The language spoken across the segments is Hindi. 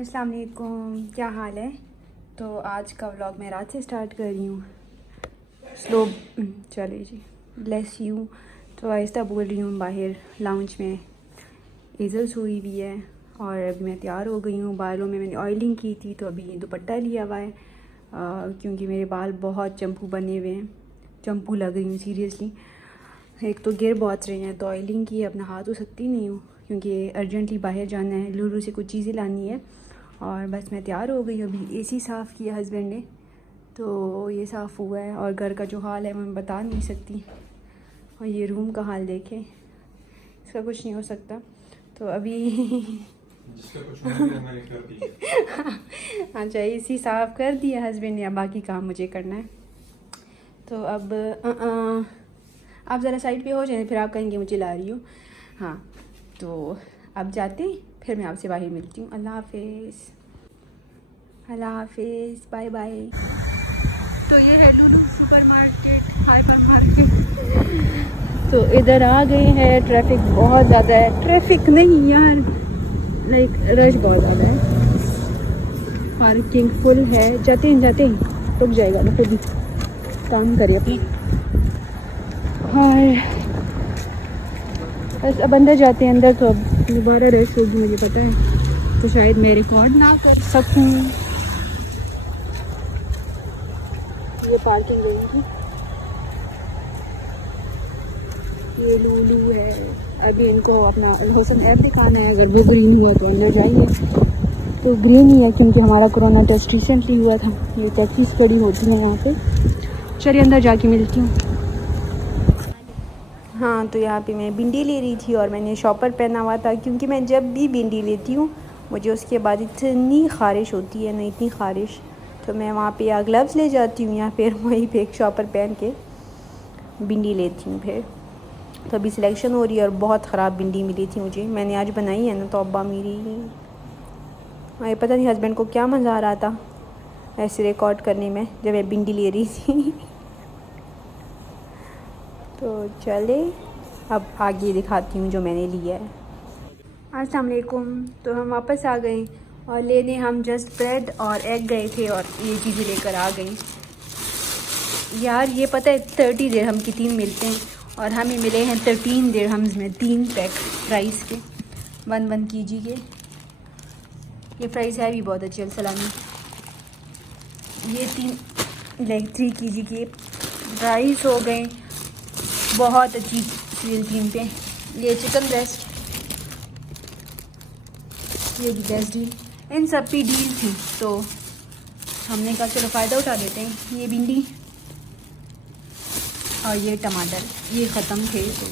अस्सलाम वालेकुम, क्या हाल है। तो आज का व्लॉग मैं रात से स्टार्ट कर रही हूँ। स्लो चलिए जी, ब्लेस यू। तो आहिस्ता बोल रही हूँ। बाहर लाउंज में ईज़ल सोई हुई है और अभी मैं तैयार हो गई हूँ। बालों में मैंने ऑयलिंग की थी तो अभी दुपट्टा लिया हुआ है क्योंकि मेरे बाल बहुत चंपू बने हुए हैं। चंपू लग रही हूँ सीरियसली। एक तो गिर बहुत रहे हैं तो ऑयलिंग की अब नहा तो सकती नहीं हूँ क्योंकि अर्जेंटली बाहर जाना है, लूलू से कुछ चीज़ें लानी है। और बस मैं तैयार हो गई। अभी एसी साफ़ किया हस्बैंड ने तो ये साफ़ हुआ है और घर का जो हाल है मैं बता नहीं सकती। और ये रूम का हाल देखें, इसका कुछ नहीं हो सकता। तो अभी जिसका कुछ नहीं मैंने कर दिया। अच्छा, एसी साफ़ कर दिया हस्बैंड ने, अब बाकी काम मुझे करना है। तो अब आप ज़रा साइड पे हो जाए, फिर आप कहेंगे मुझे ला रही हो। हाँ, तो अब जाते हैं, फिर मैं आपसे बाहर मिलती हूँ। अल्लाह हाफिज़, अल्लाह हाफिज़, बाय बाय। तो ये है लुलु सुपर मार्केट, हाइपर मार्केट। तो इधर आ गए हैं। ट्रैफिक बहुत ज़्यादा है। ट्रैफिक नहीं यार, लाइक रश बहुत ज़्यादा है। पार्किंग फुल है। जाते हैं रुक जाएगा ना, खुद ही काम करिए अपनी। और बस अब अंदर जाते हैं। अंदर तो अब दोबारा रश होगी मुझे पता है, तो शायद मैं रिकॉर्ड ना कर सकूँ। ये पार्किंग रहेगी, ये लूलू है। अभी इनको अपना हुसन ऐप दिखाना है, अगर वो ग्रीन हुआ तो अंदर जाइए। तो ग्रीन ही है क्योंकि हमारा कोरोना टेस्ट रिसेंटली हुआ था। ये टैक्सीज खड़ी होती हैं वहाँ पे। चलिए अंदर जाके मिलती हूँ। हाँ, तो यहाँ पे मैं भिंडी ले रही थी और मैंने शॉपर पहना हुआ था क्योंकि मैं जब भी भिंडी लेती हूँ मुझे उसके बाद इतनी ख़ारिश होती है ना, इतनी ख़ारिश। तो मैं वहाँ पे या ग्लव्स ले जाती हूँ या फिर वहीं पे एक शॉपर पहन के भिंडी लेती हूँ फिर। तो अभी सिलेक्शन हो रही है और बहुत ख़राब भिंडी मिली थी मुझे। मैंने आज बनाई है ना तो अब्बा मेरी, ये पता नहीं हस्बैंड को क्या मज़ा आ रहा था ऐसे रिकॉर्ड करने में जब मैं भिंडी ले रही थी। तो चले अब आगे दिखाती हूँ जो मैंने लिया है। अस्सलाम वालेकुम। तो हम वापस आ गए और लेने हम जस्ट ब्रेड और एग गए थे और ये चीज़ें लेकर आ गई। यार ये पता है 30 दिरहम की 3 मिलते हैं और हमें मिले हैं 13 दिरहम्स में 3 पैक फ्राइज़ के। 1 kg के ये फ्राइज़ है भी बहुत अच्छी सलामी। ये 3 kg के फ्राइज़ हो गए, बहुत अच्छी डील 3 पे। ये चिकन ब्रेस्ट, ये भी बेस्ट डील। इन सब की डील थी तो हमने कहा चलो फ़ायदा उठा लेते हैं। ये भिंडी और ये टमाटर ये ख़त्म थे तो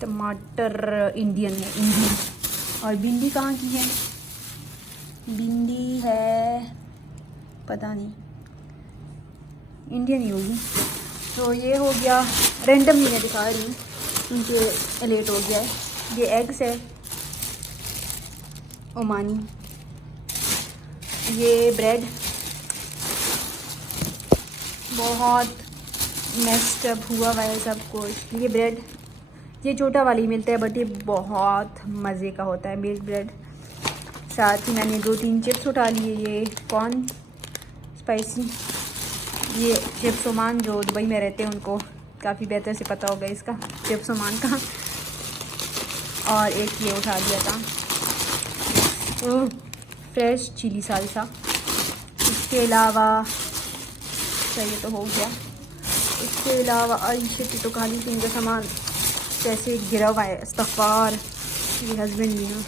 टमाटर इंडियन है, इंडियन। और भिंडी कहाँ की है? भिंडी है पता नहीं, इंडियन ही होगी। तो ये हो गया, रैंडमली मैं दिखा रही हूँ क्योंकि लेट हो गया है। ये एग्स है ओमानी, ये ब्रेड बहुत मेस्ड अप हुआ हुआ है सब कुछ। ये ब्रेड ये छोटा वाली मिलता है बट ये बहुत मज़े का होता है मिल्क ब्रेड। साथ ही मैंने 2-3 चिप्स उठा लिए, ये कॉर्न स्पाइसी। ये चिप्स ओमान जो दुबई में रहते हैं उनको काफ़ी बेहतर से पता होगा इसका, चिप्स ओमान का। और एक ये उठा लिया था फ्रेश चिली सालसा। इसके अलावा चाहिए तो हो गया। इसके अलावा आइशे तो खाली तीन का सामान कैसे गिरा हुआ है, इस्तग़फ़ार। ये हस्बैंड भी ना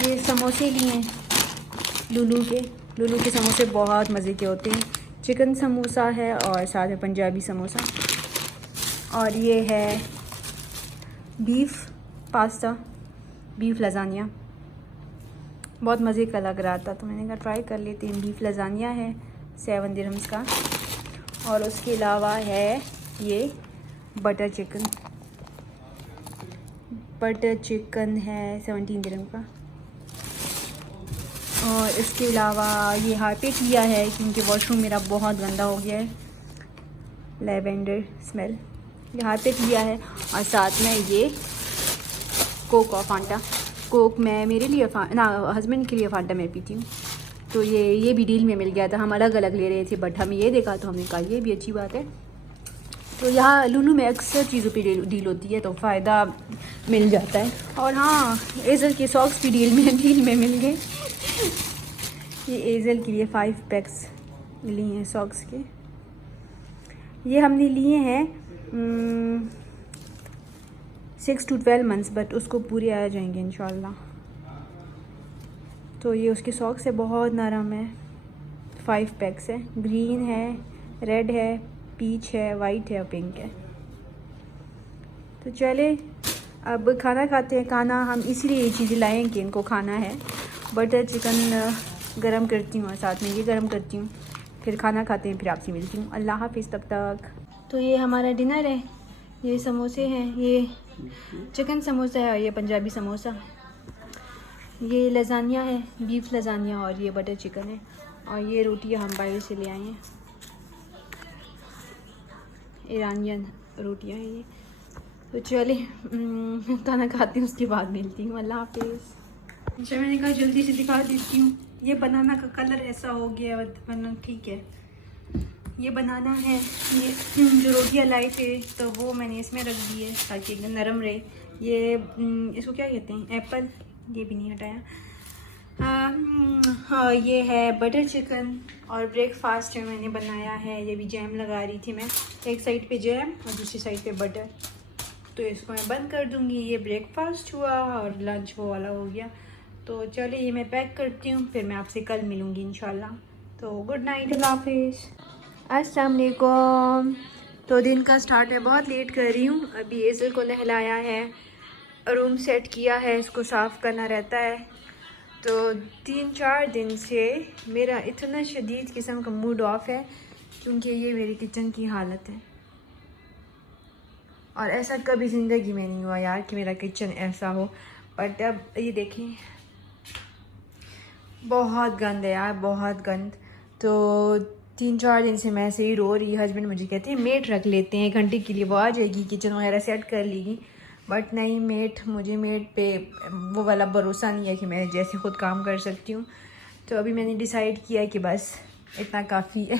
ये समोसे लिए लुलू के समोसे बहुत मज़े के होते हैं। चिकन समोसा है और साथ में पंजाबी समोसा। और ये है बीफ पास्ता, बीफ लज़ानिया, बहुत मज़े का लग रहा था तो मैंने कहा ट्राई कर लेते हैं। बीफ लज़ानिया है 7 दिरहम्स का। और उसके अलावा है ये बटर चिकन है 17 दिरहम का। और इसके अलावा ये हार्पिक लिया है क्योंकि वॉशरूम मेरा बहुत गंदा हो गया है, लेवेंडर स्मेल। ये हार्पिक लिया है और साथ में ये कोक और फांटा। कोक मैं मेरे लिए ना हस्बैंड के लिए, फांटा मैं पीती हूँ। तो ये भी डील में मिल गया था, हम अलग अलग ले रहे थे बट हमें ये देखा तो हमने कहा ये भी अच्छी बात है। तो यहाँ लुलु में अक्सर चीज़ों पे डील होती है तो फ़ायदा मिल जाता है। और हाँ, एज़ल के सॉक्स भी डील में मिल गए। ये एज़ल के लिए 5 पैक्स लिए हैं सॉक्स के। ये हमने लिए हैं 6 to 12 मंथ्स, बट उसको पूरे आ जाएंगे इंशाल्लाह। तो ये उसके सॉक्स है, बहुत नरम है। 5 पैक्स है, ग्रीन है, रेड है, पीच है, वाइट है और पिंक है। तो चले अब खाना खाते हैं। खाना हम इसलिए ये चीज़ें लाए हैं कि इनको खाना है। बटर चिकन गरम करती हूँ और साथ में ये गरम करती हूँ, फिर खाना खाते हैं, फिर आपसे मिलती हूँ। अल्लाह हाफिज़ तब तक। तो ये हमारा डिनर है। ये समोसे हैं, ये चिकन समोसा है और ये पंजाबी समोसा। ये लजानिया है, बीफ लजानिया, और ये बटर चिकन है। और ये रोटियाँ हम बाहर से ले आए हैं, ईरानियन रोटियाँ हैं ये। तो चले खाना खाती हूँ, उसके बाद मिलती हूँ। अल्लाह हाफिज़। अच्छा, मैंने कहा जल्दी से दिखा देती हूँ। ये बनाना का कलर ऐसा हो गया, वरना ठीक है। ये बनाना है, ये जो रोटियाँ लाए थे तो वो मैंने इसमें रख दी है ताकि एकदम नरम रहे। ये इसको क्या कहते हैं, एप्पल, ये भी नहीं हटाया। हाँ, ये है बटर चिकन और ब्रेकफास्ट में मैंने बनाया है। ये भी जैम लगा रही थी मैं, एक साइड पे जैम और दूसरी साइड पे बटर। तो इसको मैं बंद कर दूँगी। ये ब्रेकफास्ट हुआ और लंच वो वाला हो गया। तो चलिए ये मैं पैक करती हूँ, फिर मैं आपसे कल मिलूँगी इंशाल्लाह। तो गुड नाइट, अल्लाह हाफिज़, अस्सलाम वालेकुम। तो दिन का स्टार्ट है, बहुत लेट कर रही हूँ। अभी एज़ल को नहलाया है, रूम सेट किया है, इसको साफ़ करना रहता है। तो 3-4 दिन से मेरा इतना शदीद किस्म का मूड ऑफ है, क्योंकि ये मेरी किचन की हालत है। और ऐसा कभी ज़िंदगी में नहीं हुआ यार कि मेरा किचन ऐसा हो। बट अब ये देखें, बहुत गंद है यार, बहुत गंद। तो 3-4 दिन से मैं ऐसे ही रो रही। हस्बैंड मुझे कहते हैं मेड रख लेते हैं, 1 घंटे के लिए वो आ जाएगी, किचन वगैरह सेट कर लेगी। बट नहीं, मुझे मेड पे वो वाला भरोसा नहीं है कि मैं जैसे खुद काम कर सकती हूँ। तो अभी मैंने डिसाइड किया कि बस इतना काफ़ी है।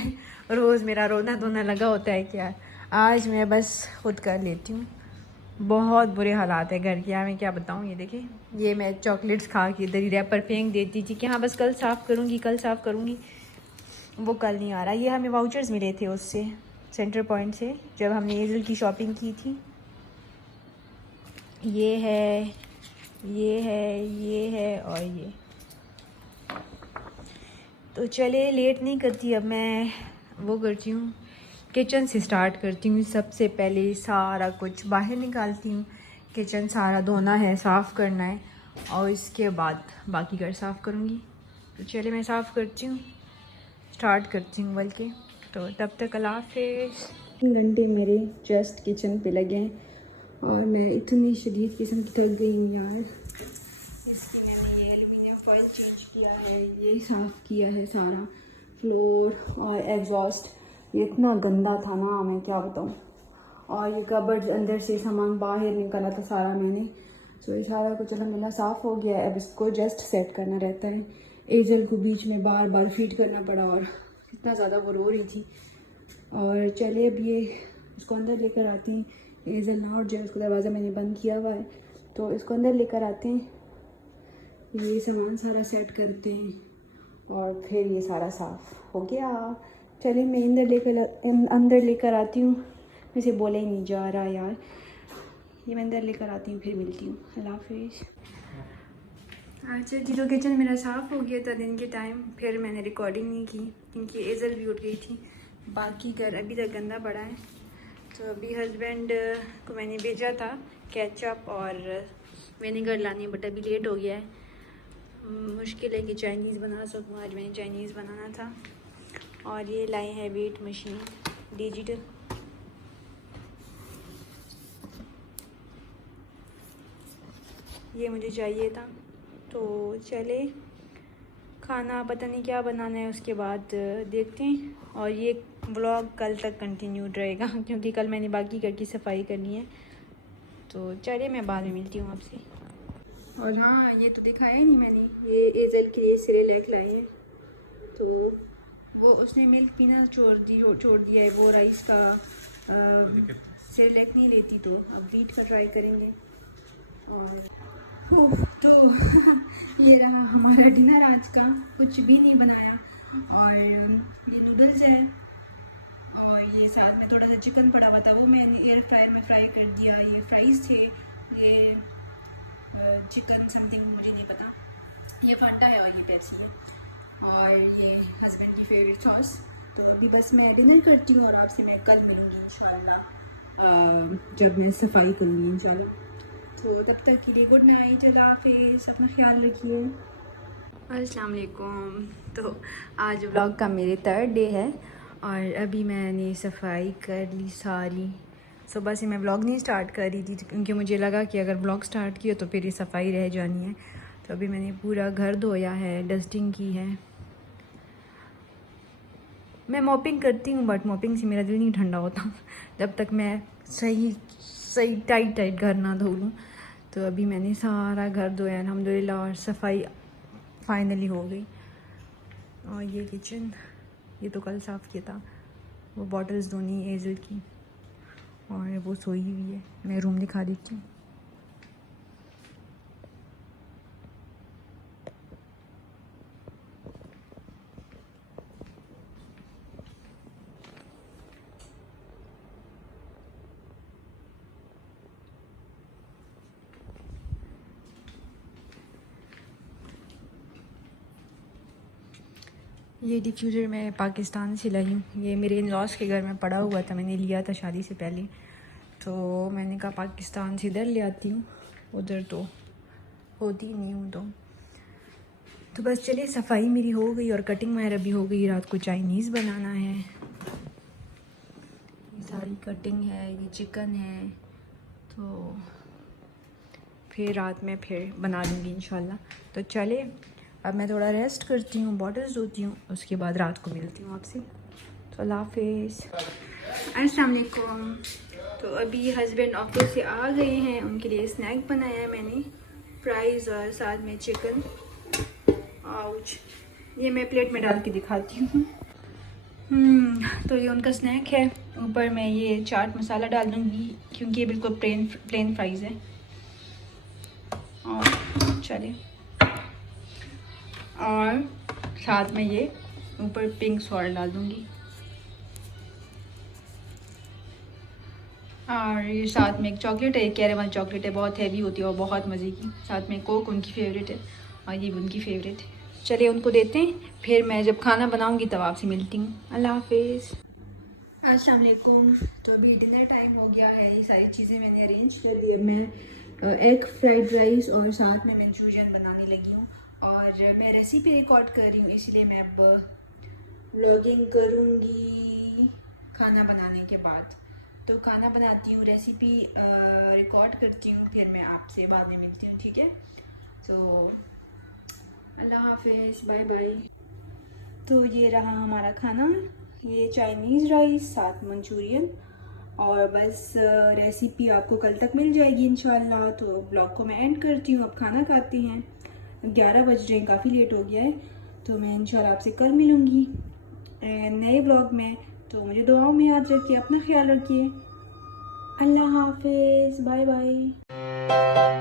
रोज़ मेरा रोना धोना लगा होता है क्या, आज मैं बस खुद कर लेती हूँ। बहुत बुरे हालात है घर के, मैं क्या बताऊँ। ये देखिए, ये मैं चॉकलेट्स खा के इधर ही रैपर फेंक देती थी कि हाँ बस कल साफ़ करूँगी, कल साफ़ करूँगी। वो कल नहीं आ रहा। ये हमें वाउचर्स मिले थे उससे, सेंटर पॉइंट से, जब हमने एज़ल की शॉपिंग की थी। ये है, ये है, ये है और ये। तो चले लेट नहीं करती, अब मैं वो करती हूँ, किचन से स्टार्ट करती हूँ। सबसे पहले सारा कुछ बाहर निकालती हूँ। किचन सारा धोना है, साफ़ करना है, और इसके बाद बाकी घर साफ़ करूँगी। तो चले मैं साफ़ करती हूँ, स्टार्ट करती हूँ बल्कि। तो तब तक अल्लाह हाफिज़। 3 घंटे मेरे जस्ट किचन पे लगे हैं और मैं इतनी शदीद किस्म की थक गई हूँ यार। इसकी मैंने ये एल्युमिनियम फॉइल चेंज किया है, ये साफ़ किया है सारा फ्लोर और एग्जॉस्ट। ये इतना गंदा था ना, मैं क्या बताऊँ। और ये कबर्ड अंदर से सामान बाहर निकाला था सारा मैंने। सो ये सारा कुछ अलहमदिल्ला साफ़ हो गया है। अब इसको जस्ट सेट करना रहता है। एज़ल को बीच में बार बार फीड करना पड़ा और इतना ज़्यादा वो रो रही थी। और चले अब ये इसको अंदर लेकर आती हैं। एज़ल ना उठ जाए, उसको दरवाज़ा मैंने बंद किया हुआ है, तो इसको अंदर लेकर आते हैं, ये सामान सारा सेट करते हैं और फिर ये सारा साफ़ हो गया। चलिए मैं अंदर लेकर आती हूँ। मुझे बोले ही नहीं जा रहा यार। ये मैं अंदर लेकर आती हूँ, फिर मिलती हूँ। अल्लाह हाफिज़। अच्छा जी, तो किचन मेरा साफ़ हो गया था दिन के टाइम। फिर मैंने रिकॉर्डिंग नहीं की क्योंकि एज़ल भी उठ गई थी। बाकी घर अभी तक गंदा पड़ा है। तो अभी हस्बैंड को मैंने भेजा था केचप और विनेगर लाने, बट अभी लेट हो गया है। मुश्किल है कि चाइनीज़ बना सकूँ। आज मैंने चाइनीज़ बनाना था। और ये लाए हैं वेट मशीन डिजिटल। ये मुझे चाहिए था। तो चले खाना पता नहीं क्या बनाना है, उसके बाद देखते हैं। और ये व्लॉग कल तक कंटिन्यूड रहेगा क्योंकि कल मैंने बाकी घर की सफाई करनी है। तो चलिए मैं बाद में मिलती हूँ आपसे। और हाँ, ये तो दिखाया ही नहीं मैंने, ये एजल के लिए सिरेलैक लाए हैं। तो वो उसने मिल्क पीना छोड़ दिया है, वो राइस का सिरेलैक नहीं लेती, तो अब वीट का ट्राई करेंगे। और तो ये रहा हमारा डिनर आज का, कुछ भी नहीं बनाया। और ये नूडल्स है, और ये साथ में थोड़ा सा चिकन पड़ा हुआ था, वो मैंने एयर फ्रायर में फ्राई कर दिया। ये फ्राइज़ थे, ये चिकन समथिंग मुझे नहीं पता, ये फांटा है और ये पेप्सी है, और ये हस्बैंड की फेवरेट सॉस। तो अभी बस मैं डिनर करती हूँ और आपसे मैं कल मिलूँगी इंशाल्लाह, जब मैं सफाई करूँगी इंशाल्लाह। तो तब तक के लिए गुड नाइट, अल्लाह हाफिज़, अपना ख्याल रखिए। अस्सलाम वालेकुम। तो आज व्लॉग का मेरे 3rd डे है और अभी मैंने सफाई कर ली सारी। सुबह से मैं व्लॉग नहीं स्टार्ट कर रही थी क्योंकि मुझे लगा कि अगर व्लॉग स्टार्ट किया तो फिर ये सफाई रह जानी है। तो अभी मैंने पूरा घर धोया है, डस्टिंग की है। मैं मॉपिंग करती हूँ बट मॉपिंग से मेरा दिल नहीं ठंडा होता जब तक मैं सही टाइट घर ना धो लूँ। तो अभी मैंने सारा घर धोया अल्हम्दुलिल्लाह और सफाई फाइनली हो गई। और ये किचन, ये तो कल साफ़ किया था। वो बॉटल्स धोनी एजल की, और वो सोई हुई है। मैं रूम दिखा देती हूँ। ये डिफ्यूज़र मैं पाकिस्तान से लाई हूँ। ये मेरे इन-लॉज़ के घर में पड़ा हुआ था, मैंने लिया था शादी से पहले। तो मैंने कहा पाकिस्तान से इधर ले आती हूँ, उधर तो होती नहीं हूँ। तो बस चलिए, सफाई मेरी हो गई और कटिंग वगैरह भी हो गई। रात को चाइनीज़ बनाना है, ये सारी कटिंग है, ये चिकन है। तो फिर रात में फिर बना लूँगी इंशाल्लाह। तो चले, अब मैं थोड़ा रेस्ट करती हूँ, बॉटल्स धोती हूँ, उसके बाद रात को मिलती हूँ आपसे। तो अल्लाह हाफिज़, अस्सलाम वालेकुम। तो अभी हस्बैंड ऑफिस से आ गए हैं, उनके लिए स्नैक बनाया है मैंने, फ्राइज़ और साथ में चिकन। आउच, ये मैं प्लेट में डाल के दिखाती हूँ। तो ये उनका स्नैक है। ऊपर मैं ये चाट मसाला डाल दूँगी क्योंकि ये बिल्कुल प्लेन फ्राइज़ है। और चलिए, और साथ में ये ऊपर पिंक सॉल्ट डाल दूँगी। और ये साथ में एक चॉकलेट है, कैरेमल चॉकलेट है, बहुत हैवी होती है और बहुत मज़े की। साथ में कोक उनकी फेवरेट है और ये भी उनकी फेवरेट है। चलिए उनको देते हैं, फिर मैं जब खाना बनाऊंगी तब आपसे मिलती हूँ। अल्लाह हाफिज़। अस्सलाम वालेकुम। तो अभी डिनर टाइम हो गया है, ये सारी चीज़ें मैंने अरेंज कर ली। मैं एग फ्राइड राइस और साथ में मंचूरियन बनाने लगी हूँ। और मैं रेसिपी रिकॉर्ड कर रही हूँ, इसलिए मैं अब व्लॉगिंग करूँगी खाना बनाने के बाद। तो खाना बनाती हूँ, रेसिपी रिकॉर्ड करती हूँ, फिर मैं आपसे बाद में मिलती हूँ, ठीक है? तो अल्लाह हाफिज़, बाय बाय। तो ये रहा हमारा खाना, ये चाइनीज़ राइस साथ मंचूरियन। और बस रेसिपी आपको कल तक मिल जाएगी इंशाल्लाह। तो ब्लॉग को मैं एंड करती हूँ, अब खाना खाते हैं। 11 बज रहे हैं, काफ़ी लेट हो गया है। तो मैं इंशाल्लाह आपसे कल मिलूँगी नए ब्लॉग में। तो मुझे दुआओं में याद रखिए, अपना ख्याल रखिए। अल्लाह हाफिज़, बाय बाय।